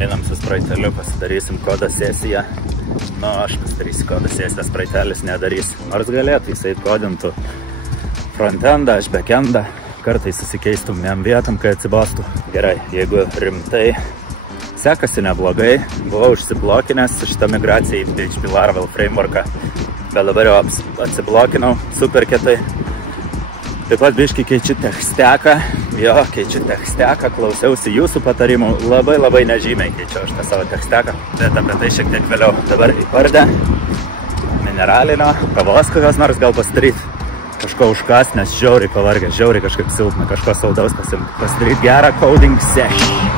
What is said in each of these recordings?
Einam su spraiteliu, pasidarysim kodo sesiją. Nu, aš pasidarysiu kodo sesiją, spraitelis nedarys. Nors galėtų, jisai kodintų frontendą, aš backendą. Kartais susikeistum jam vietam, kai atsibostų. Gerai, jeigu rimtai sekasi neblogai, buvau užsiblokinęs šitą migraciją į PHP Laravel frameworką, bet dabar jau atsiblokinau super kietai. Taip pat biškį keičiu techsteką, klausiausi jūsų patarimų, labai nežymiai keičiu aš tą savo techsteką, bet apie tai šiek tiek vėliau. Dabar į pardę mineralinio, kavos kokios nors gal pasidaryti, kažko užkas, nes žiauriai pavargęs, žiauriai kažkaip silpna, kažko saldaus pasidaryti gerą coding session.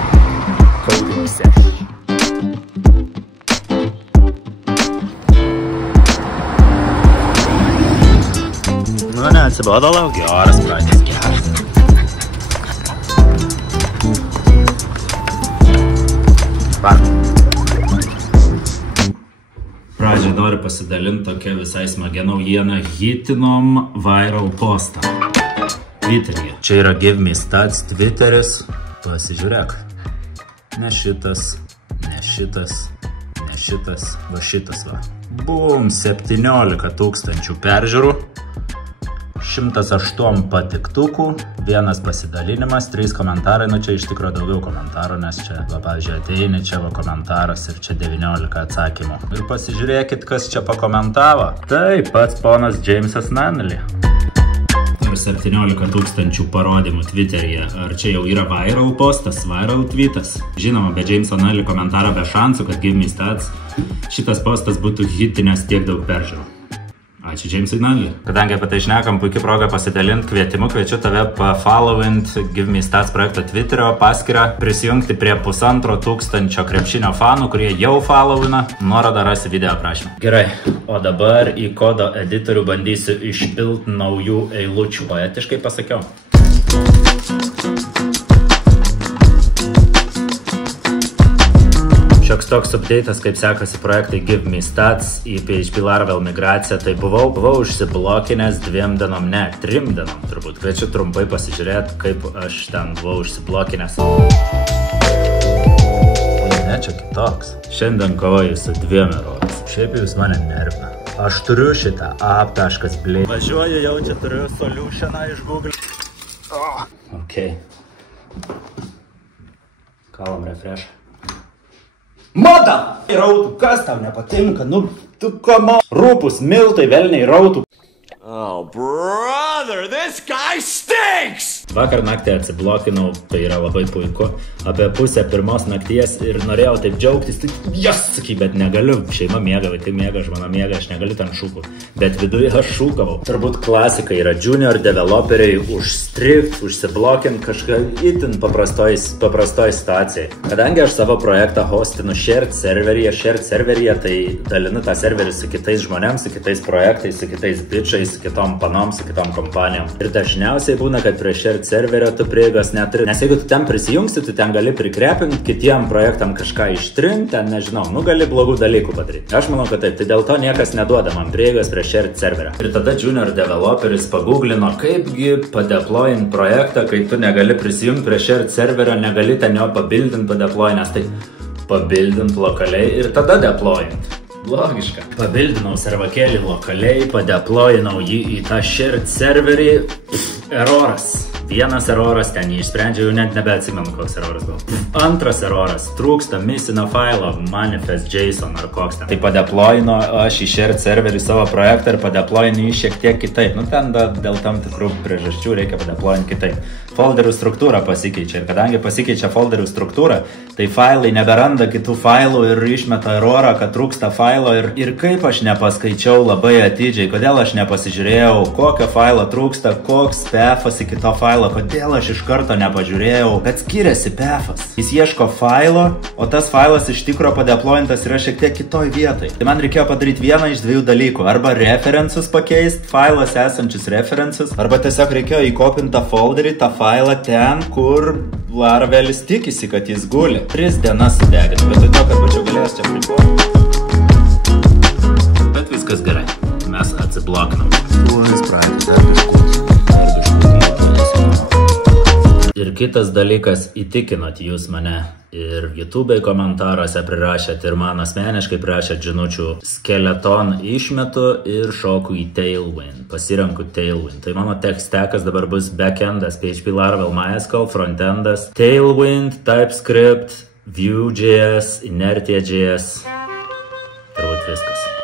Nu, neatsibodo lauk, geras pradės, geras. Pradžią noriu pasidalinti tokia visai smagia naujiena. Hitinom viral postą Twitteryje. Čia yra Give Me Stats Twitteris. Pasižiūrėk. Ne šitas, va šitas va. Bum, 17 000 peržiūrų. 108 patiktukų, 1 pasidalinimas, 3 komentarai, nu čia iš tikro daugiau komentarų, nes čia, pavyzdžiui, ateini, čia va komentaras ir čia 19 atsakymų. Ir pasižiūrėkit, kas čia pakomentavo. Tai pats ponas Jamesas Nunley. Ir 17 000 parodymų Twitteryje. Ar čia jau yra viral postas, viral tweetas? Žinoma, be Jameso Nunley komentaro be šansų, kad Give Me Stats šitas postas būtų hitinės tiek daug peržiūrų. Ačiū Jamesui Nunley. Kadangi apie tai šnekam, puikia proga pasidalinti kvietimu, kviečiu tave pafollowint Give Me Stats projekto Twitterio paskyrą, prisijungti prie 1500 krepšinio fanų, kurie jau followina, nuorodą rasi video aprašymą. Gerai, o dabar į kodo editorių bandysiu išpilti naujų eilučių. Poetiškai pasakiau. Šioks toks update'as, kaip sekasi projektai Give Me Stats į PHP Laravel migraciją, tai buvau užsiblokinęs 2 dienom, ne, 3 dienom turbūt. Kviečiu trumpai pasižiūrėti, kaip aš ten buvau užsiblokinęs. Ne, čia kitoks. Šiandien kovoju su 2 errorais. Šiaip jūs mane nervina. Aš turiu šitą a.blė. Važiuoju, jau čia turiu solutioną iš Google. Ok. Kalam refresh. Mada! Rautų, kas tau nepatinka? Nu, tu kamo. Rūpus, miltai, velniai, rautų. Oh, brother, this guy stinks! Vakar naktį atsiblokinau, tai yra labai puiku. Apie pusę 1 nakties ir norėjau taip džiaugtis, tai saky, bet negaliu. Šeima miega, vaikai miega, žmona miega, aš negaliu ten šūkų. Bet viduje aš šūkavau. Turbūt klasika yra junior developeriai užstrikt, užsiblokint kažką itin paprastoj situacijai. Kadangi aš savo projektą hostinu shared serveryje, tai dalinu tą serverį su kitais žmonėms, su kitais projektais, su kitais bičiais, su kitom panom, su kitom kompanijom. Ir dažniausiai būna, kad prie shared serverio tu prieigos neturi. Nes jeigu tu ten prisijungsi, tu ten gali prikrepinti, kitiem projektam kažką ištrinti, ten nežinau, nu gali blogų dalykų padaryti. Aš manau, kad taip, tai dėl to niekas neduoda man prieigos prie shared serverio. Ir tada junior developeris pagooglino, kaipgi padeployint projektą, kai tu negali prisijungti prie shared serverio, negali ten jo pabildint, padeployinęs, tai pabildint lokaliai ir tada deployint. Logiška. Pabildinau servakėlį lokaliai, padeployinau jį į tą shared serverį. Eroras. 1 eroras, ten jį išsprendžiau, jau net nebeatsimenu, koks eroras buvo. 2 eroras, trūksta misino failo, manifest.json ar koks ten. Tai padeployino aš į shared serverį savo projektą ir padeployinu jį šiek tiek kitaip. Nu ten dėl tam tikrų priežasčių reikia padeployinti kitaip. Folderių struktūra pasikeičia ir kadangi pasikeičia folderių struktūra, tai failai neberanda kitų failų ir išmeta erorą, kad trūksta failo ir kaip aš nepaskaičiau labai atidžiai, kodėl aš nepasižiūrėjau, kokio failo trūksta, koks pathas iki to failo, kodėl aš iš karto nepažiūrėjau, kad skiriasi pathas. Jis ieško failo, o tas failas iš tikro padeployintas yra šiek tiek kitoj vietoj. Tai man reikėjo padaryti vieną iš 2 dalykų, arba referensus pakeisti, failas esančius referensus, arba tiesiog reikėjo įkopinti tą folderį, tą failą ten, kur Laravelis tikisi, kad jis guli. 3 dienas sudeginu, bet to, kad būčiau galėjęs čia flipuoti. Bet viskas gerai. Mes atsiblokinam. Ir kitas dalykas, įtikinot jūs mane. Ir YouTube komentaruose prirašėt ir man asmeniškai prirašėt žinučių. Skeleton išmetu ir šoku į Tailwind. Pasirenku Tailwind. Tai mano tekstekas dabar bus backendas, PHP Laravel MySQL, frontendas, Tailwind, TypeScript, Vue.js, Inertia.js. Turbūt viskas.